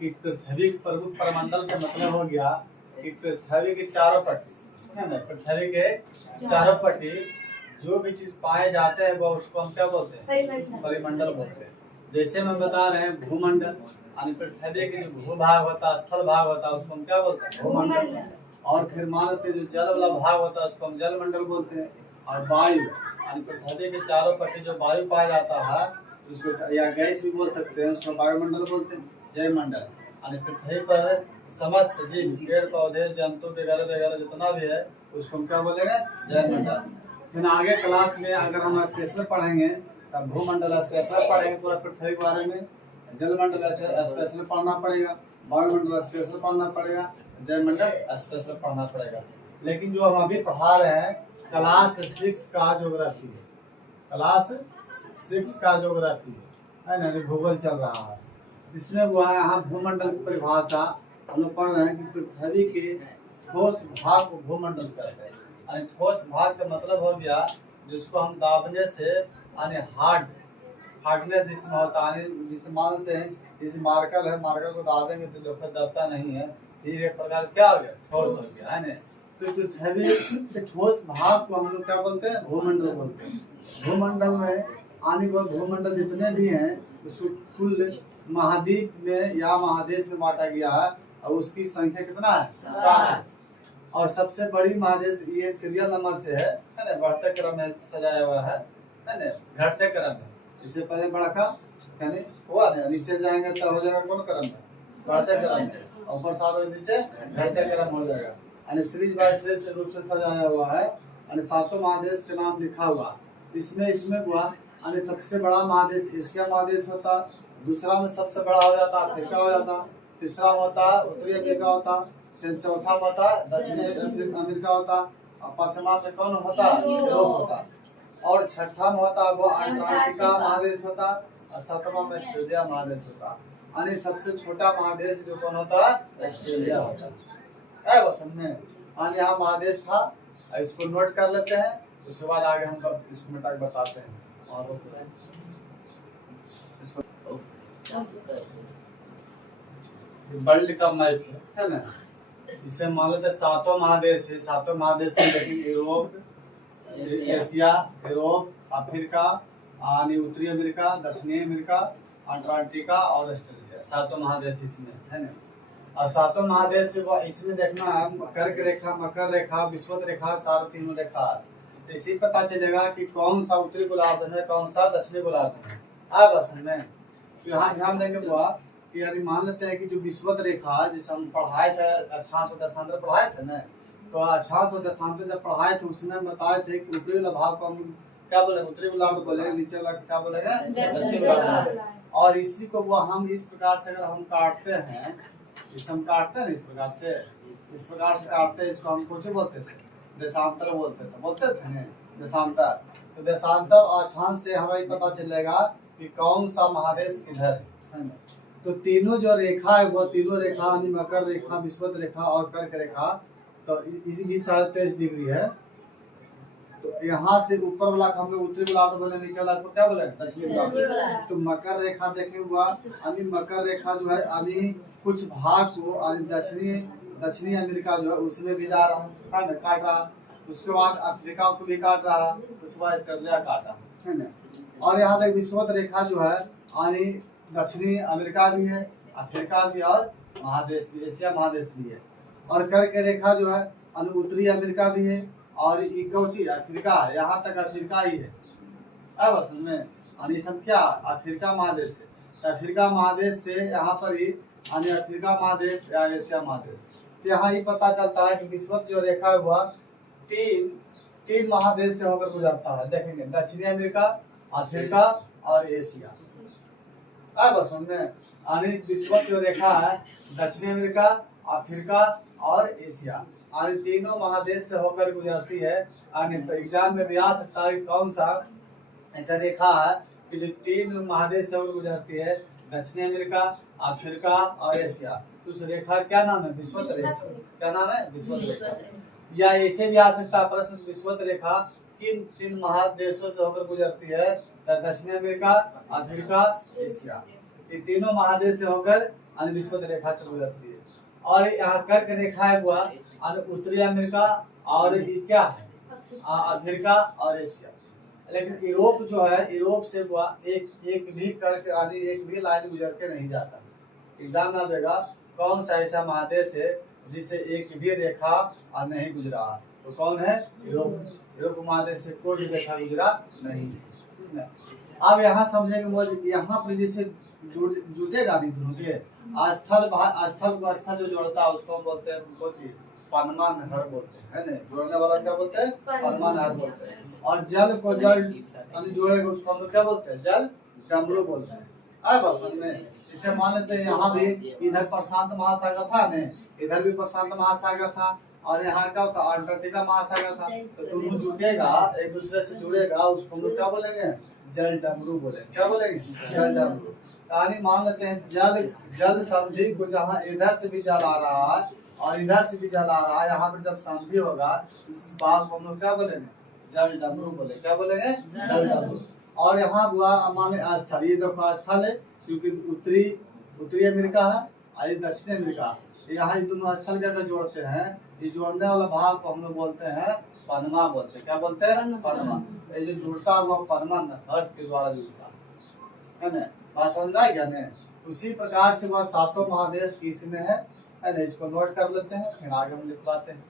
कि पृथ्वी के प्रमुख प्रमंडल का मतलब हो गया कि पृथ्वी की चारों पट्टी है ना, पृथ्वी के चारों पट्टी जो भी चीज पाए जाते हैं वो उसको हम क्या बोलते हैं? परिमंडल बोलते हैं। जैसे हम बता रहे हैं भूमंडल, यानी पृथ्वी के जो भूभाग होता है, स्थल भाग होता है, उसको हम क्या बोलते हैं? भूमंडल। और फिर मान लेते जो जल वाला भाग होता है उसको हम जलमंडल बोलते हैं। और वायु यानी पृथ्वी के चारों पट्टी जो वायु पाया जाता है उसको या गैस भी बोल सकते हैं, उसको वायुमंडल बोलते हैं। जयमंडल यानी पृथ्वी पर समस्त जीव, पेड़ पौधे, जंतु वगैरह वगैरह जितना भी है उसको हम क्या बोलेंगे? जयमंडल। फिर आगे क्लास में अगर हम स्पेशल पढ़ेंगे तब भूमंडल स्पेशल पढ़ेंगे पूरा पृथ्वी के बारे में, जलमंडल स्पेशल पढ़ना पड़ेगा, वायुमंडल स्पेशल पढ़ना पड़ेगा, जयमंडल स्पेशल पढ़ना पड़ेगा। लेकिन जो हम अभी पढ़ा रहे हैं क्लास 6 का ज्योग्राफी है, क्लास 6 का ज्योग्राफी है ना, भूगोल चल रहा है। इसमें वो है यहाँ भूमंडल की परिभाषा हम लोग पढ़ रहे हैं कि पृथ्वी के ठोस भाग को भूमंडल कहते हैं। यानी ठोस भाग का मतलब हो गया जिसको हम दाबने से यानी हार्डनेस जिसमें होता है, जिसे मानते हैं जैसे मार्कर है, मार्कर को दाबेंगे तो लोहा दबता नहीं है, फिर एक प्रकार क्या हो गया? ठोस हो गया है ना। तो पृथ्वी के ठोस भाग को हम लोग क्या बोलते हैं? भूमंडल बोलते हैं। भूमंडल में आने वाले भूमंडल जितने भी हैं उसको कुल महाद्वीप में या महादेश में बांटा गया है और उसकी संख्या कितना है? 7। और सबसे बड़ी महादेश ये सीरियल नंबर से है ना, बढ़ते क्रम में सजाया हुआ है ना, घटते क्रम में। इससे पहले बड़ा का यानी हुआ ना, नीचे जाएंगे तब हो जाएगा कौन क्रम में? बढ़ते क्रम में। ऊपर साथ नीचे घटते क्रम हो जाएगा। यानी सीरीज बाय सीरीज रूप से सजाया हुआ है। यानी 7 महादेश के नाम लिखा हुआ इसमें हुआ। यानी सबसे बड़ा महादेश एशिया महादेश होता, दूसरा में सबसे बड़ा हो जाता अफ्रीका हो जाता, तीसरा होता उत्तरी अमेरिका होता, फिर चौथा होता दक्षिणी अमेरिका होता, और पांचवा में कौन होता? यूरोप होता, और छठा में होता वो अंटार्कटिका महादेश होता, और 7वां में ऑस्ट्रेलिया महादेश होता। यानी सबसे छोटा महादेश जो कौन होता? ऑस्ट्रेलिया होता है। बस में यानी यहाँ महादेश था, इसको नोट कर लेते हैं, उसके बाद आगे हम इसको मिटा के बताते हैं। और वर्ल्ड का मैप है ना, इसे मान लेते 7 महादेश है। 7 महादेश में देखिए यूरोप, एशिया, यूरोप, अफ्रीका, उत्तरी अमेरिका, दक्षिणी अमेरिका, अंटार्कटिका और ऑस्ट्रेलिया, 7 महादेश इसमें है ना। और 7 महादेश इसमें देखना है कर्क रेखा, मकर रेखा, विषुवत रेखा, सारे तीनों रेखा। इसी पता चलेगा कि कौन सा उत्तरी गोलार्ध में, कौन सा दक्षिणी गोलार्ध में। बस में तो यहाँ ध्यान देंगे बुआ कि यानी मान लेते हैं कि जो विषुवत रेखा जिसे हम पढ़ाए थे अक्षांश और दशांतर पढ़ाए थे ना, तो अक्षांश और दशांतर जब पढ़ाए थे उसमें बताए थे कि उत्तरी वाला भाग को हम क्या बोले? उत्तरी गोलार्ध बोलेंगे, नीचे वाला क्या बोलेंगे? दक्षिणी गोलार्ध। और इसी को वो हम इस प्रकार से अगर हम काटते हैं, इसे हम काटते हैं इस प्रकार से काटते हैं, इसको हम कुछ बोलते थे? देशांतर बोलते थे देशांतर। तो देशांतर और अक्षांश से हमें पता चलेगा कि कौन सा महादेश किधर है ना। तो तीनों जो रेखा है वो तीनों रेखा मकर रेखा, विषुवत रेखा और कर्क रेखा, तो इसी भी 23.5 डिग्री है। तो यहाँ से ऊपर वाला हम लोग उत्तरी गोलार्ध बोले, नीचे वाला को क्या बोले? दक्षिणी गोलार्ध। तो मकर रेखा देखे हुआ मकर रेखा जो है अभी कुछ भाग को दक्षिणी अमेरिका जो है उसमें भी जा रहा है, काट रहा। उसके बाद अफ्रीका को भी काट रहा, उसके बाद ऑस्ट्रेलिया काटा है ना। और यहाँ तक विषुवत रेखा जो है यानी दक्षिणी अमेरिका भी है, अफ्रीका भी और महादेश भी, एशिया महादेश भी है। और कर्क रेखा जो है उत्तरी अमेरिका भी है और अफ्रीका है, यहाँ तक अफ्रीका ही है। बस में सब क्या अफ्रीका महादेश है। अफ्रीका महादेश से यहाँ पर ही अफ्रीका महादेश या एशिया महादेश। तो यहाँ ही पता चलता है कि विषुवत जो रेखा है वह तीन महादेश से होकर गुजरता है। देखेंगे दक्षिणी अमेरिका, अफ्रीका और एशिया। बस में विषुवत जो रेखा है दक्षिणी अमेरिका, अफ्रीका और एशिया तीनों महादेश से होकर गुजरती है। एग्जाम में भी आ सकता है कौन सा ऐसा रेखा है कि जो 3 महादेश से होकर गुजरती है, दक्षिणी अमेरिका, अफ्रीका और एशिया। तो उस रेखा क्या नाम है? विषुवत रेखा। क्या नाम है? विषुवत रेखा। या ऐसे भी आ सकता है प्रश्न, विषुवत रेखा किन 3 महादेशों से होकर गुजरती है? दक्षिणी अमेरिका, अफ्रीका, एशिया। ये तीनों महादेश से होकर यानी विषुवत रेखा से गुजरती है। और यहाँ कर्क रेखा है वो यानी उत्तरी अमेरिका और ये क्या है अफ्रीका और एशिया। लेकिन यूरोप जो है, यूरोप से वो एक भी कर्क यानी एक भी लाइन गुजर के नहीं जाता। एग्जाम में देगा कौन सा ऐसा महादेश है जिससे एक भी रेखा नहीं गुजरा, तो कौन है? यूरोप। यूरोप महादेश से कोई भी रेखा गुजरा नहीं। अब यहाँ समझेंगे वो यहाँ पर जैसे जुटेगा नहीं दोनों के स्थल को स्थल जो जोड़ता है उसको हम बोलते हैं पनमा नहर बोलते हैं, है ना? जोड़ने वाला क्या बोलते हैं? पनमा नहर बोलते हैं। और जल को जल जोड़ेगा उसको हम लोग क्या बोलते हैं? जल डमरू बोलते हैं। आए बात समझ में? इसे मान लेते हैं यहाँ भी इधर प्रशांत महासागर था ने, इधर भी प्रशांत महासागर था और यहाँ क्या होता अंटार्कटिका महासागर था। तो दोनों जुटेगा एक दूसरे से जुड़ेगा उसको हम लोग क्या बोलेंगे? जल डमरू बोले। क्या बोलेंगे? जल डमरू। यानी मान लेते हैं जल संधि को जहाँ इधर से भी जल आ रहा है और इधर से भी जल आ रहा है, यहाँ पर जब संधि होगा इस बात को हम लोग क्या बोलेंगे? जल डमरू बोले। क्या बोलेंगे? जल डमरू। और यहाँ हुआ माने स्थल, ये देखो स्थल है क्योंकि उत्तरी अमेरिका है और ये दक्षिणी अमेरिका। यहाँ ये दोनों स्थल क्या जोड़ते हैं, ये जोड़ने वाला भाग को हम लोग बोलते हैं पनमा बोलते हैं। क्या बोलते हैं? पनमा। ये जो जुड़ता हुआ पनमा नहर के द्वारा जुड़ता है ना? बात समझ में आ गया ना? उसी प्रकार से वह सातों महादेश किस में है ना? इसको नोट कर लेते हैं, फिर आगे हम लिखवाते हैं।